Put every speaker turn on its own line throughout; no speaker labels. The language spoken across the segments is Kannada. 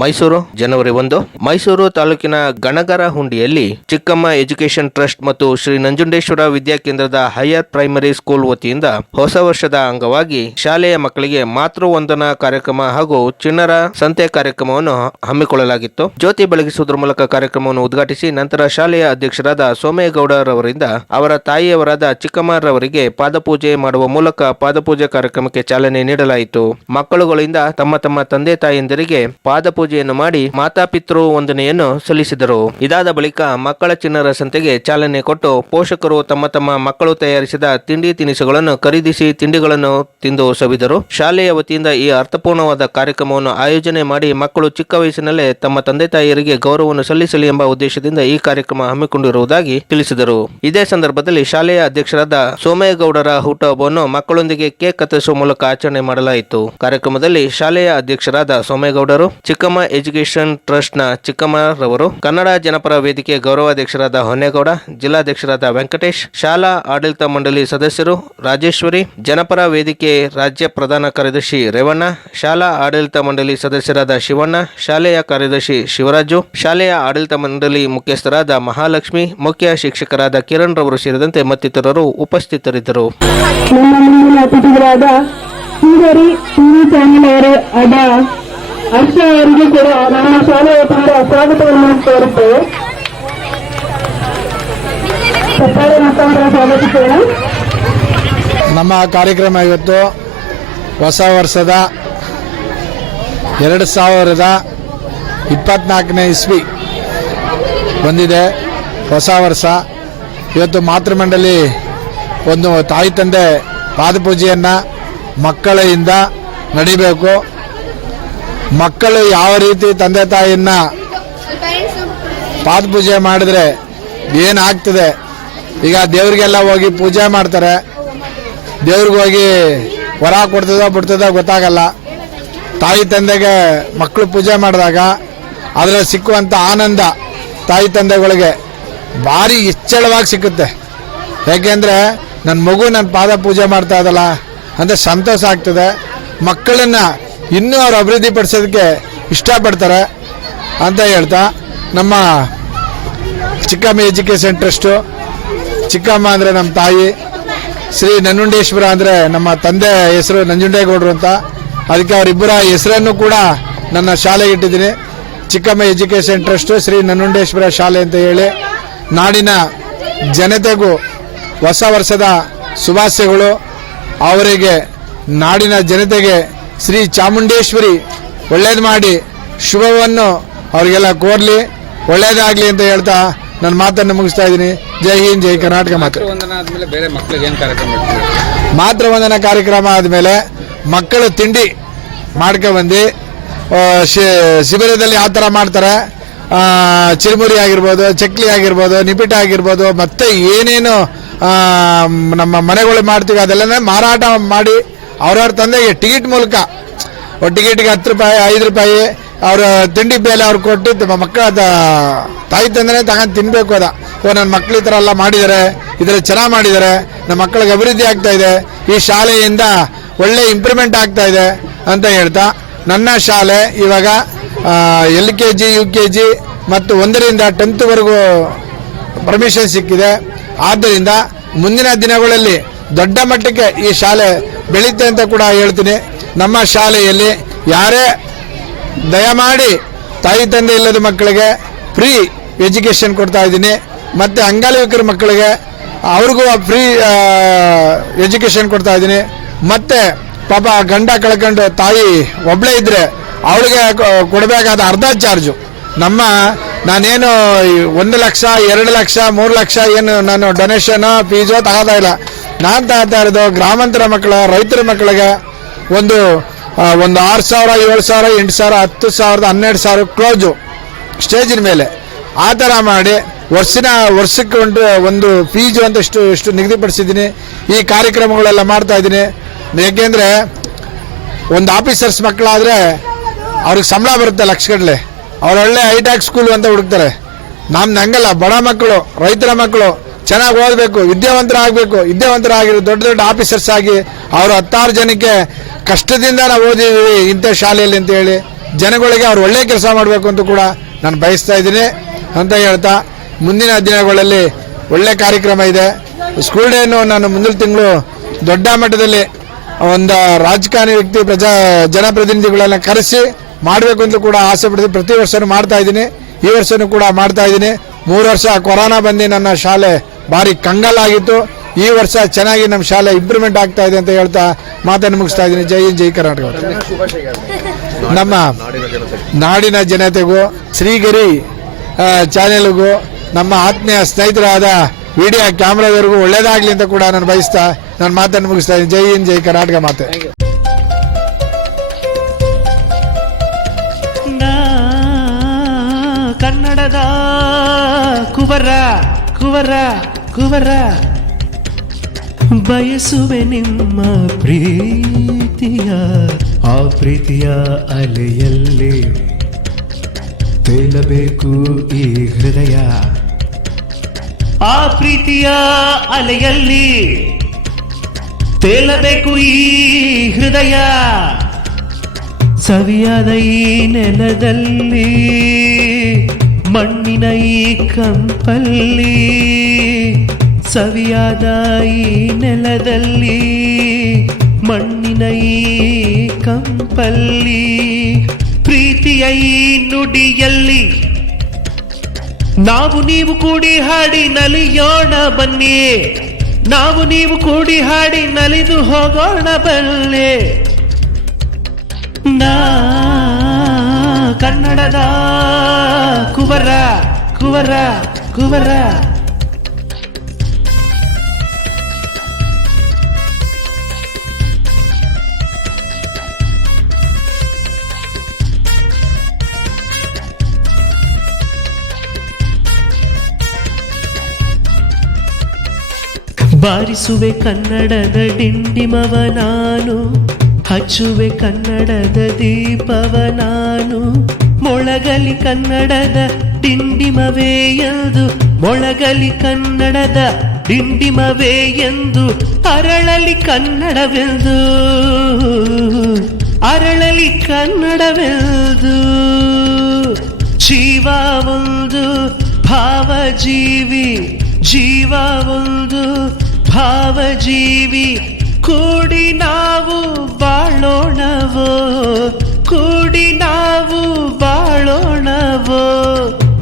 ಮೈಸೂರು, ಜನವರಿ ಒಂದು. ಮೈಸೂರು ತಾಲೂಕಿನ ಗಣಗರ ಹುಂಡಿಯಲ್ಲಿ ಚಿಕ್ಕಮ್ಮ ಎಜುಕೇಷನ್ ಟ್ರಸ್ಟ್ ಮತ್ತು ಶ್ರೀ ನಂಜುಂಡೇಶ್ವರ ವಿದ್ಯಾಕೇಂದ್ರದ ಹೈಯರ್ ಪ್ರೈಮರಿ ಸ್ಕೂಲ್ ವತಿಯಿಂದ ಹೊಸ ವರ್ಷದ ಅಂಗವಾಗಿ ಶಾಲೆಯ ಮಕ್ಕಳಿಗೆ ಮಾತೃ ವಂದನಾ ಕಾರ್ಯಕ್ರಮ ಹಾಗೂ ಚಿಣ್ಣರ ಸಂತೆ ಕಾರ್ಯಕ್ರಮವನ್ನು ಹಮ್ಮಿಕೊಳ್ಳಲಾಗಿತ್ತು. ಜ್ಯೋತಿ ಬೆಳಗಿಸುವುದರ ಮೂಲಕ ಕಾರ್ಯಕ್ರಮವನ್ನು ಉದ್ಘಾಟಿಸಿ ನಂತರ ಶಾಲೆಯ ಅಧ್ಯಕ್ಷರಾದ ಸೋಮೇಗೌಡರವರಿಂದ ಅವರ ತಾಯಿಯವರಾದ ಚಿಕ್ಕಮ್ಮರವರಿಗೆ ಪಾದಪೂಜೆ ಮಾಡುವ ಮೂಲಕ ಪಾದಪೂಜೆ ಕಾರ್ಯಕ್ರಮಕ್ಕೆ ಚಾಲನೆ ನೀಡಲಾಯಿತು. ಮಕ್ಕಳುಗಳಿಂದ ತಮ್ಮ ತಮ್ಮ ತಂದೆ ತಾಯಂದಿರಿಗೆ ಪಾದಪೂಜೆಯನ್ನು ಮಾಡಿ ಮಾತಾಪಿತೃ ವಂದನೆಯನ್ನು ಸಲ್ಲಿಸಿದರು. ಇದಾದ ಬಳಿಕ ಮಕ್ಕಳ ಚಿನ್ನರ ಸಂತೆಗೆ ಚಾಲನೆ ಕೊಟ್ಟು ಪೋಷಕರು ತಮ್ಮ ತಮ್ಮ ಮಕ್ಕಳು ತಯಾರಿಸಿದ ತಿಂಡಿ ತಿನಿಸುಗಳನ್ನು ಖರೀದಿಸಿ ತಿಂಡಿಗಳನ್ನು ತಿಂದು ಸವಿದರು. ಶಾಲೆಯ ವತಿಯಿಂದ ಈ ಅರ್ಥಪೂರ್ಣವಾದ ಕಾರ್ಯಕ್ರಮವನ್ನು ಆಯೋಜನೆ ಮಾಡಿ ಮಕ್ಕಳು ಚಿಕ್ಕ ವಯಸ್ಸಿನಲ್ಲೇ ತಮ್ಮ ತಂದೆ ತಾಯಿಯರಿಗೆ ಗೌರವವನ್ನು ಸಲ್ಲಿಸಲಿ ಎಂಬ ಉದ್ದೇಶದಿಂದ ಈ ಕಾರ್ಯಕ್ರಮ ಹಮ್ಮಿಕೊಂಡಿರುವುದಾಗಿ ತಿಳಿಸಿದರು. ಇದೇ ಸಂದರ್ಭದಲ್ಲಿ ಶಾಲೆಯ ಅಧ್ಯಕ್ಷರಾದ ಸೋಮೇಗೌಡರ ಹುಟ್ಟುಹಬ್ಬವನ್ನು ಮಕ್ಕಳೊಂದಿಗೆ ಕೇಕ್ ಕತ್ತರಿಸುವ ಮೂಲಕ ಆಚರಣೆ ಮಾಡಲಾಯಿತು. ಕಾರ್ಯಕ್ರಮದಲ್ಲಿ ಶಾಲೆಯ ಅಧ್ಯಕ್ಷರಾದ ಸೋಮೇಗೌಡರು, ಚಿಕ್ಕಮ್ಮ ಎಜುಕೇಷನ್ ಟ್ರಸ್ಟ್ನ ಚಿಕ್ಕಮ್ಮರವರು ಕನ್ನಡ ಜನಪರ ವೇದಿಕೆ ಗೌರವಾಧ್ಯಕ್ಷರಾದ ಹೊನ್ನೇಗೌಡ, ಜಿಲ್ಲಾಧ್ಯಕ್ಷರಾದ ವೆಂಕಟೇಶ್, ಶಾಲಾ ಆಡಳಿತ ಮಂಡಳಿ ಸದಸ್ಯರು ರಾಜೇಶ್ವರಿ, ಜನಪರ ವೇದಿಕೆ ರಾಜ್ಯ ಪ್ರಧಾನ ಕಾರ್ಯದರ್ಶಿ ರೇವಣ್ಣ, ಶಾಲಾ ಆಡಳಿತ ಮಂಡಳಿ ಸದಸ್ಯರಾದ ಶಿವಣ್ಣ, ಶಾಲೆಯ ಕಾರ್ಯದರ್ಶಿ ಶಿವರಾಜು, ಶಾಲೆಯ ಆಡಳಿತ ಮಂಡಳಿ ಮುಖ್ಯಸ್ಥರಾದ ಮಹಾಲಕ್ಷ್ಮಿ, ಮುಖ್ಯ ಶಿಕ್ಷಕರಾದ ಕಿರಣ್ ರವರು ಸೇರಿದಂತೆ ಮತ್ತಿತರರು ಉಪಸ್ಥಿತರಿದ್ದರು.
ಅತಿಥಿಗಳಾದ ಚಾನೆಲ್ ಅವರ ಅವರಿಗೆ ಕೂಡ ನಮ್ಮ ಶಾಲೆಯ ತಂಡ ಸ್ವಾಗತವನ್ನು ಸ್ವಾಗತಿಸೋಣ
ನಮ್ಮ ಕಾರ್ಯಕ್ರಮ ಇವತ್ತು ಹೊಸ ವರ್ಷದ ಎರಡು ಸಾವಿರದ ಇಪ್ಪತ್ನಾಲ್ಕನೇ ಇಸ್ವಿ ಬಂದಿದೆ ಹೊಸ ವರ್ಷ. ಇವತ್ತು ಮಾತೃಮಂಡಲಿ ಒಂದು ತಾಯಿ ತಂದೆ ಪಾದಪೂಜೆಯನ್ನು ಮಕ್ಕಳಿಂದ ನಡಿಬೇಕು. ಮಕ್ಕಳು ಯಾವ ರೀತಿ ತಂದೆ ತಾಯಿಯನ್ನ ಪಾದ ಪೂಜೆ ಮಾಡಿದ್ರೆ ಏನಾಗ್ತದೆ? ಈಗ ದೇವ್ರಿಗೆಲ್ಲ ಹೋಗಿ ಪೂಜೆ ಮಾಡ್ತಾರೆ. ದೇವ್ರಿಗೆ ಹೋಗಿ ವರ ಕೊಡ್ತದೋ ಬಿಡ್ತದೋ ಗೊತ್ತಾಗಲ್ಲ. ತಾಯಿ ತಂದೆಗೆ ಮಕ್ಕಳು ಪೂಜೆ ಮಾಡಿದಾಗ ಅದರಲ್ಲಿ ಸಿಕ್ಕುವಂಥ ಆನಂದ ತಾಯಿ ತಂದೆಗಳಿಗೆ ಭಾರಿ ಹೆಚ್ಚಳವಾಗಿ ಸಿಕ್ಕುತ್ತೆ. ಯಾಕೆಂದರೆ ನನ್ನ ಮಗು ನನ್ನ ಪಾದ ಪೂಜೆ ಮಾಡ್ತಾ ಇದ್ದಲ್ಲ, ಅಂದರೆ ಸಂತೋಷ ಆಗ್ತದೆ. ಮಕ್ಕಳನ್ನು ಇನ್ನೂ ಅವ್ರು ಅಭಿವೃದ್ಧಿ ಪಡಿಸೋದಕ್ಕೆ ಇಷ್ಟಪಡ್ತಾರೆ ಅಂತ ಹೇಳ್ತಾ, ನಮ್ಮ ಚಿಕ್ಕಮ್ಮ ಎಜುಕೇಷನ್ ಟ್ರಸ್ಟು, ಚಿಕ್ಕಮ್ಮ ಅಂದರೆ ನಮ್ಮ ತಾಯಿ, ಶ್ರೀ ನಂಜುಂಡೇಶ್ವರ ಅಂದರೆ ನಮ್ಮ ತಂದೆ ಹೆಸರು ನಂಜುಂಡೇಗೌಡರು ಅಂತ. ಅದಕ್ಕೆ ಅವರಿಬ್ಬರ ಹೆಸರನ್ನು ಕೂಡ ನನ್ನ ಶಾಲೆಗೆ ಇಟ್ಟಿದ್ದೀನಿ. ಚಿಕ್ಕಮ್ಮ ಎಜುಕೇಷನ್ ಟ್ರಸ್ಟು ಶ್ರೀ ನನ್ನುಂಡೇಶ್ವರ ಶಾಲೆ ಅಂತ ಹೇಳಿ ನಾಡಿನ ಜನತೆಗೂ ಹೊಸ ವರ್ಷದ ಶುಭಾಶಯಗಳು. ಅವರಿಗೆ ನಾಡಿನ ಜನತೆಗೆ ಶ್ರೀ ಚಾಮುಂಡೇಶ್ವರಿ ಒಳ್ಳೇದು ಮಾಡಿ ಶುಭವನ್ನು ಅವರಿಗೆಲ್ಲ ಕೋರ್ಲಿ ಒಳ್ಳೇದಾಗಲಿ ಅಂತ ಹೇಳ್ತಾ ನನ್ನ ಮಾತನ್ನು ಮುಗಿಸ್ತಾ ಇದ್ದೀನಿ. ಜೈ ಹಿಂದ್ ಜೈ ಕರ್ನಾಟಕ ಮಾತ್ರ
ವಂದನ ಮಕ್ಳಿಗೆ ಏನ್ ಕಾರ್ಯಕ್ರಮ
ಆದಮೇಲೆ ಮಕ್ಕಳು ತಿಂಡಿ ಮಾಡ್ಕೊಬಂದು ಶಿಬಿರದಲ್ಲಿ ಆ ಥರ ಮಾಡ್ತಾರೆ. ಚಿರುಮುರಿ ಆಗಿರ್ಬೋದು ಚಕ್ಲಿ ಆಗಿರ್ಬೋದು ನಿಪಿಟ ಆಗಿರ್ಬೋದು ಮತ್ತೆ ಏನೇನು ನಮ್ಮ ಮನೆಗಳು ಮಾಡ್ತೀವಿ ಅದೆಲ್ಲನೇ ಮಾರಾಟ ಮಾಡಿ ಅವ್ರವ್ರ ತಂದೆಗೆ ಟಿಕೆಟ್ ಮೂಲಕ. ಟಿಕೆಟ್ಗೆ ಹತ್ತು ರೂಪಾಯಿ, ಐದು ರೂಪಾಯಿ, ಅವರ ತಿಂಡಿ ಬೇಲೆ ಅವ್ರು ಕೊಟ್ಟು ಮಕ್ಕಳ ತಾಯಿ ತಂದ್ರೆ ತಗೊಂಡು ತಿನ್ಬೇಕು ಅದ. ಓ ನನ್ನ ಮಕ್ಳು ಈ ಥರ ಎಲ್ಲ ಮಾಡಿದ್ದಾರೆ ಇದರಲ್ಲಿ ಚೆನ್ನಾಗಿ ಮಾಡಿದ್ದಾರೆ ನಮ್ಮ ಮಕ್ಕಳಿಗೆ ಅಭಿವೃದ್ಧಿ ಆಗ್ತಾ ಇದೆ, ಈ ಶಾಲೆಯಿಂದ ಒಳ್ಳೆ ಇಂಪ್ರೂವ್ಮೆಂಟ್ ಆಗ್ತಾ ಇದೆ ಅಂತ ಹೇಳ್ತಾ, ನನ್ನ ಶಾಲೆ ಇವಾಗ L K G, U K G ಮತ್ತು ಒಂದರಿಂದ ಟೆಂತ್ವರೆಗೂ ಪರ್ಮಿಷನ್ ಸಿಕ್ಕಿದೆ. ಆದ್ದರಿಂದ ಮುಂದಿನ ದಿನಗಳಲ್ಲಿ ದೊಡ್ಡ ಮಟ್ಟಕ್ಕೆ ಈ ಶಾಲೆ ಬೆಳೀತೆ ಅಂತ ಕೂಡ ಹೇಳ್ತೀನಿ. ನಮ್ಮ ಶಾಲೆಯಲ್ಲಿ ಯಾರೇ ದಯಮಾಡಿ ತಾಯಿ ತಂದೆ ಇಲ್ಲದ ಮಕ್ಕಳಿಗೆ ಫ್ರೀ ಎಜುಕೇಷನ್ ಕೊಡ್ತಾ ಇದ್ದೀನಿ. ಮತ್ತು ಅಂಗವಿಕಲ ಮಕ್ಕಳಿಗೆ ಅವ್ರಿಗೂ ಫ್ರೀ ಎಜುಕೇಷನ್ ಕೊಡ್ತಾ ಇದ್ದೀನಿ. ಮತ್ತು ಪಾಪ ಗಂಡ ಕಳ್ಕೊಂಡು ತಾಯಿ ಒಬ್ಬಳೇ ಇದ್ದರೆ ಅವಳಿಗೆ ಕೊಡಬೇಕಾದ ಅರ್ಧ ಚಾರ್ಜು ನಮ್ಮ ನಾನೇನು ಒಂದು ಲಕ್ಷ, ಎರಡು ಲಕ್ಷ, ಮೂರು ಲಕ್ಷ ಏನು ನಾನು ಡೊನೇಷನ್ ಫೀಸು ತಗೋತಾ ಇಲ್ಲ. ನಾನು ತಾತಾ ಇರೋದು ಗ್ರಾಮಾಂತರ ಮಕ್ಕಳ, ರೈತರ ಮಕ್ಕಳಿಗೆ ಒಂದು ಒಂದು ಆರು ಸಾವಿರ, ಏಳು ಸಾವಿರ, ಎಂಟು ಸಾವಿರ, ಹತ್ತು ಸಾವಿರದ ಹನ್ನೆರಡು ಸಾವಿರ ಕ್ಲೋಜು ಸ್ಟೇಜಿನ ಮೇಲೆ. ಆ ಥರ ಮಾಡಿ ವರ್ಷಿನ, ವರ್ಷಕ್ಕೆ ಒಂದು ಒಂದು ಫೀಜು ಅಂತ ಇಷ್ಟು ಇಷ್ಟು ನಿಗದಿಪಡಿಸಿದ್ದೀನಿ. ಈ ಕಾರ್ಯಕ್ರಮಗಳೆಲ್ಲ ಮಾಡ್ತಾ ಇದ್ದೀನಿ. ಏಕೆಂದರೆ ಒಂದು ಆಫೀಸರ್ಸ್ ಮಕ್ಕಳಾದರೆ ಅವ್ರಿಗೆ ಸಂಬಳ ಬರುತ್ತೆ ಲಕ್ಷಗಟ್ಟಲೆ. ಅವ್ರೊಳ್ಳೆ ಹೈಟ್ಯಾಕ್ ಸ್ಕೂಲ್ ಅಂತ ಹುಡುಕ್ತಾರೆ. ನಮ್ದು ಹಂಗಲ್ಲ, ಬಡ ಮಕ್ಕಳು, ರೈತರ ಮಕ್ಕಳು. ಚೆನ್ನಾಗಿ ಓದಬೇಕು, ವಿದ್ಯಾವಂತರಾಗಬೇಕು, ವಿದ್ಯಾವಂತರಾಗಿರೋ ದೊಡ್ಡ ದೊಡ್ಡ ಆಫೀಸರ್ಸ್ ಆಗಿ ಅವರು ಹತ್ತಾರು ಜನಕ್ಕೆ ಕಷ್ಟದಿಂದ ನಾವು ಓದಿದ್ದೀವಿ ಇಂಥ ಶಾಲೆಯಲ್ಲಿ ಅಂತ ಹೇಳಿ. ಜನಗಳಿಗೆ ಅವ್ರು ಒಳ್ಳೆ ಕೆಲಸ ಮಾಡಬೇಕು ಅಂತ ಕೂಡ ನಾನು ಬಯಸ್ತಾ ಇದ್ದೀನಿ. ಅಂತ ಹೇಳ್ತಾ, ಮುಂದಿನ ದಿನಗಳಲ್ಲಿ ಒಳ್ಳೆ ಕಾರ್ಯಕ್ರಮ ಇದೆ. ಸ್ಕೂಲ್ ಡೇನು ನಾನು ಮುಂದಿನ ತಿಂಗಳು ದೊಡ್ಡ ಮಟ್ಟದಲ್ಲಿ ಒಂದು ರಾಜಕಾರಣಿ ವ್ಯಕ್ತಿ, ಪ್ರಜಾ, ಜನಪ್ರತಿನಿಧಿಗಳನ್ನ ಕರೆಸಿ ಮಾಡಬೇಕು ಅಂತ ಕೂಡ ಆಸೆ ಪಡ್ತೀನಿ ಪ್ರತಿ ವರ್ಷನೂ ಮಾಡ್ತಾ ಇದ್ದೀನಿ. ಈ ವರ್ಷನೂ ಕೂಡ ಮಾಡ್ತಾ ಇದ್ದೀನಿ. ಮೂರು ವರ್ಷ ಕೊರೋನಾ ಬಂದು ನನ್ನ ಶಾಲೆ ಭಾರಿ ಕಂಗಾಲಾಗಿತ್ತು. ಈ ವರ್ಷ ಚೆನ್ನಾಗಿ ನಮ್ಮ ಶಾಲೆ ಇಂಪ್ರೂವ್ಮೆಂಟ್ ಆಗ್ತಾ ಇದೆ ಅಂತ ಹೇಳ್ತಾ ಮಾತನ್ನು ಮುಗಿಸ್ತಾ ಇದ್ದೀನಿ. ಜೈ ಹಿಂದ್, ಜೈ ಕರ್ನಾಟಕ. ನಮ್ಮ ನಾಡಿನ ಜನತೆಗೂ, ಶ್ರೀಗಿರಿ ಚಾನೆಲ್ಗೂ ನಮ್ಮ ಆತ್ಮೀಯ ಸ್ನೇಹಿತರಾದ ವಿಡಿಯೋ ಕ್ಯಾಮ್ರಾದವರೆಗೂ ಒಳ್ಳೇದಾಗ್ಲಿ ಅಂತ ಕೂಡ ನಾನು ಬಯಸ್ತಾ ನಾನು ಮಾತನ್ನು ಮುಗಿಸ್ತಾ ಇದ್ದೀನಿ. ಜೈ ಹಿಂದ್, ಜೈ ಕರ್ನಾಟಕ ಮಾತೆ.
ಕನ್ನಡದ ಕುವರ ಕುವರ ಕುವರ ಬಯಸುವೆ ನಿಮ್ಮ ಪ್ರೀತಿಯ, ಆ ಪ್ರೀತಿಯ ಅಲೆಯಲ್ಲಿ ತೇಲಬೇಕು ಈ ಹೃದಯ. ಆ ಪ್ರೀತಿಯ ಅಲೆಯಲ್ಲಿ ತೇಲಬೇಕು ಈ ಹೃದಯ. ಸವಿಯಾದ ಈ ನೆಲದಲ್ಲಿ ಮಣ್ಣಿನ ಈ ಕಂಪಲ್ಲಿ ಸವಿಯಾದ ಈ ನೆಲದಲ್ಲಿ ಮಣ್ಣಿನ ಈ ಕಂಪಲ್ಲಿ ಪ್ರೀತಿಯ ಈ ನುಡಿಯಲ್ಲಿ ನಾವು ನೀವು ಕೂಡಿ ಹಾಡಿ ನಲಿಯೋಣ ಬನ್ನಿ. ನಾವು ನೀವು ಕೂಡಿ ಹಾಡಿ ನಲಿದು ಹೋಗೋಣ ಬಲ್ಲೆ ನಾ ಕನ್ನಡದ ಕುವರ ಕುವರ ಕುವರ. ಬಾರಿಸುವೆ ಕನ್ನಡದ ಡಿಂಡಿಮವ ನಾನು. ಹಚ್ಚುವೆ ಕನ್ನಡದ ದೀಪವ ನಾನು. ಮೊಳಗಲಿ ಕನ್ನಡದ ಡಿಂಡಿಮವೇ ಎಂದು. ಮೊಳಗಲಿ ಕನ್ನಡದ ಡಿಂಡಿಮವೇ ಎಂದು. ಅರಳಲಿ ಕನ್ನಡವೆಂದು. ಅರಳಲಿ ಕನ್ನಡವೆಂದು. ಜೀವ ಒಂದು, ಭಾವಜೀವಿ. ಜೀವ ಒಂದು, ಭಾವಜೀವಿ. ಕೂಡಿ ನಾವು ಬಾಳೋಣವೋ? ಕೂಡಿ ನಾವು ಬಾಳೋಣವೋ?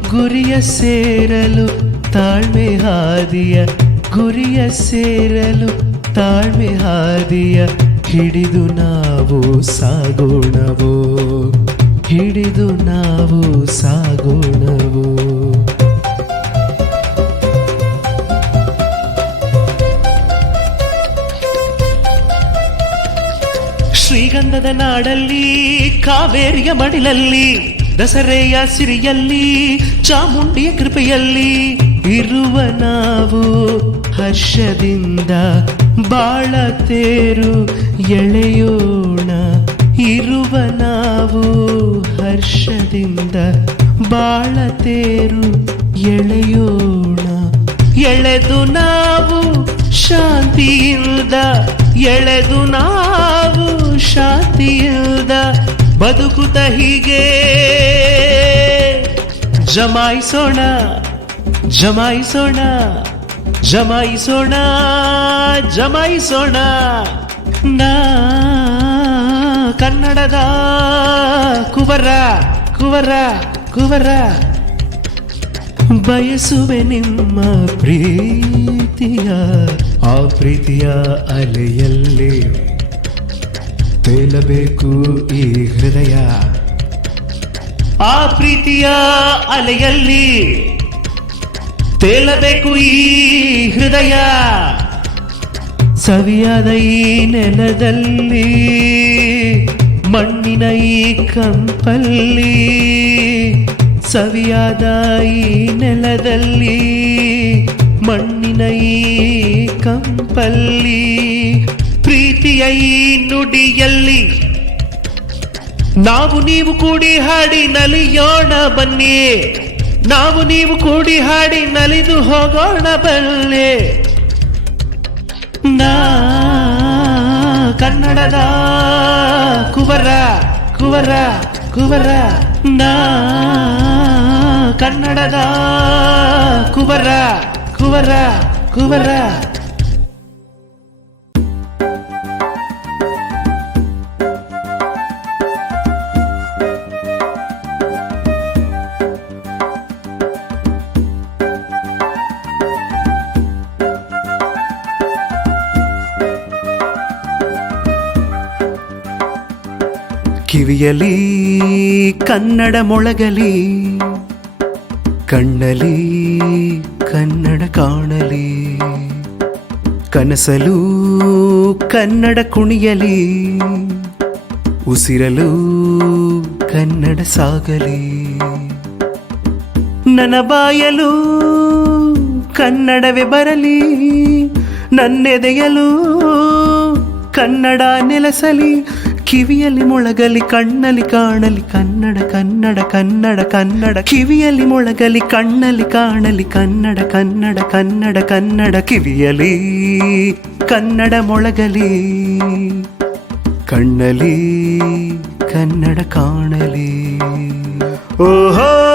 ಗುರಿಯ ಸೇರಲು ತಾಳ್ಮೆ ಹಾದಿಯ, ಗುರಿಯ ಸೇರಲು ತಾಳ್ಮೆ ಹಾದಿಯ ಹಿಡಿದು ನಾವು ಸಾಗೋಣವೋ? ಹಿಡಿದು ನಾವು ಸಾಗೋಣವೋ? ಶ್ರೀಗಂಧದ ನಾಡಲ್ಲಿ, ಕಾವೇರಿಯ ಮಡಿಲಲ್ಲಿ, ದಸರೆಯ ಸಿರಿಯಲ್ಲಿ, ಚಾಮುಂಡಿಯ ಕೃಪೆಯಲ್ಲಿ ಇರುವ ನಾವು ಹರ್ಷದಿಂದ ಬಾಳ ತೇರು ಎಳೆಯೋಣ. ಇರುವ ನಾವು ಹರ್ಷದಿಂದ ಬಾಳ ತೇರು ಎಳೆಯೋಣ. ಎಳೆದು ನಾವು ಶಾಂತಿಯಿಂದ ಎಳೆದು ನಾವು ಶಾಂತಿಯಿಂದ ಬದುಕುತ ಹೀಗೆ. ಜಮಾಯಿಸೋಣ ಜಮಾಯಿಸೋಣ ಜಮಾಯಿಸೋಣ ಜಮಾಯಿಸೋಣ. ನಾ ಕನ್ನಡದ ಕುವರ ಕುವರ ಕುವರ. ಬಯಸುವೆ ನಿಮ್ಮ ಪ್ರೀತಿಯ, ಆ ಪ್ರೀತಿಯ ಅಲೆಯಲ್ಲಿ. ತೇಲಬೇಕು ಈ ಹೃದಯ. ಆ ಪ್ರೀತಿಯ ಅಲೆಯಲ್ಲಿ ತೇಲಬೇಕು ಈ ಹೃದಯ. ಸವಿಯಾದ ಈ ನೆಲದಲ್ಲಿ, ಮಣ್ಣಿನ ಈ ಕಂಪಲ್ಲಿ, ಸವಿಯಾದ ಈ ನೆಲದಲ್ಲಿ, ಮಣ್ಣಿನ ಈ ಕಂಪಲ್ಲಿ ಪ್ರೀತಿಯ ಈ ನುಡಿಯಲ್ಲಿ ನಾವು ನೀವು ಕೂಡಿ ಹಾಡಿ ನಲಿಯೋಣ ಬನ್ನಿ.
ನಾವು ನೀವು ಕೂಡಿ ಹಾಡಿ ನಲಿದು ಹೋಗೋಣ ಬಲ್ಲೆ ನಾ ಕನ್ನಡದ ಕುವರ ಕುವರ ಕುವರ. ನಾ ಕನ್ನಡದ ಕುವರ ಕುವರ ಕುವರ.
ಕಿವಿಯಲಿ ಕನ್ನಡ ಮೊಳಗಲಿ ಕಣ್ಣಲಿ, ಕನ್ನಡ ಕಾಣಲಿ, ಕನಸಲು, ಕನ್ನಡ ಕುಣಿಯಲಿ, ಉಸಿರಲು, ಕನ್ನಡ ಸಾಗಲಿ. ನನ್ನ ಬಾಯಲು, ಕನ್ನಡವೇ ಬರಲಿ, ನನ್ನೆದೆಯಲು, ಕನ್ನಡ ನೆಲೆಸಲಿ ಕಿವಿಯಲ್ಲಿ ಮೊಳಗಲಿ ಕಣ್ಣಲ್ಲಿ ಕಾಣಲಿ ಕನ್ನಡ ಕನ್ನಡ ಕನ್ನಡ ಕನ್ನಡ. ಕಿವಿಯಲ್ಲಿ ಮೊಳಗಲಿ ಕಣ್ಣಲ್ಲಿ ಕಾಣಲಿ ಕನ್ನಡ ಕನ್ನಡ ಕನ್ನಡ ಕನ್ನಡ. ಕಿವಿಯಲಿ ಕನ್ನಡ ಮೊಳಗಲಿ ಕಣ್ಣಲಿ ಕನ್ನಡ ಕಾಣಲಿ. ಓಹೋ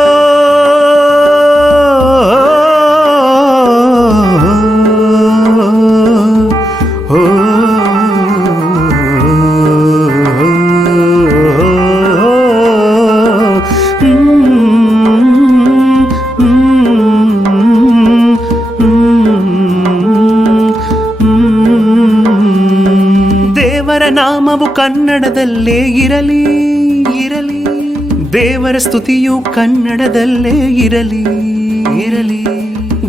ಕನ್ನಡದಲ್ಲೇ ಇರಲಿ ಇರಲಿ. ದೇವರ ಸ್ತುತಿಯು ಕನ್ನಡದಲ್ಲೇ ಇರಲಿ ಇರಲಿ.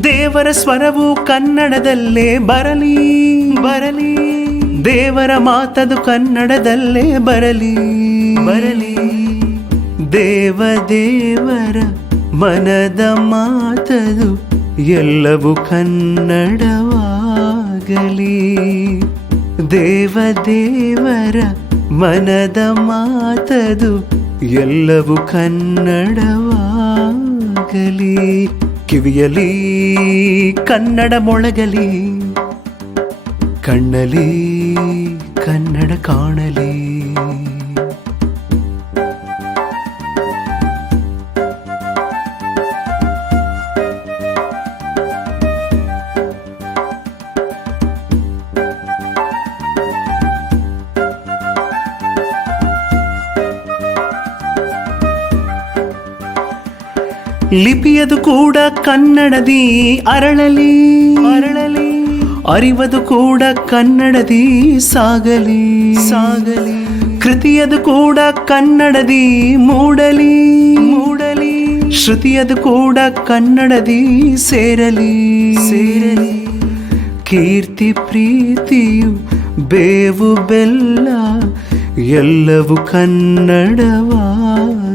ದೇವರ ಸ್ವರವು ಕನ್ನಡದಲ್ಲೇ ಬರಲಿ ಬರಲಿ. ದೇವರ ಮಾತದು ಕನ್ನಡದಲ್ಲೇ ಬರಲಿ ಬರಲಿ. ದೇವ ದೇವರ ಮನದ ಮಾತದು ಎಲ್ಲವೂ ಕನ್ನಡವಾಗಲಿ. ದೇವ ದೇವರ ಮನದ ಮಾತದು ಎಲ್ಲವೂ ಕನ್ನಡವಾಗಲಿ. ಕಿವಿಯಲಿ ಕನ್ನಡ ಮೊಳಗಲಿ ಕಣ್ಣಲಿ ಕನ್ನಡ ಕಾಣಲಿ. ಲಿಪಿಯದು ಕೂಡ ಕನ್ನಡದಿ ಅರಳಲಿ. ಅರಳಲಿ. ಅರಿವದು ಕೂಡ ಕನ್ನಡದಿ ಸಾಗಲಿ. ಸಾಗಲಿ. ಕೃತಿಯದು ಕೂಡ ಕನ್ನಡದಿ ಮೂಡಲಿ. ಮೂಡಲಿ. ಶ್ರುತಿಯದು ಕೂಡ ಕನ್ನಡದಿ ಸೇರಲಿ. ಸೇರಲಿ. ಕೀರ್ತಿ ಪ್ರೀತಿಯು ಬೇವು ಬೆಲ್ಲ ಎಲ್ಲವೂ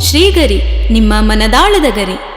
ಶ್ರೀಗರಿ ನಿಮ್ಮ ಮನದಾಳದ ಗರಿ.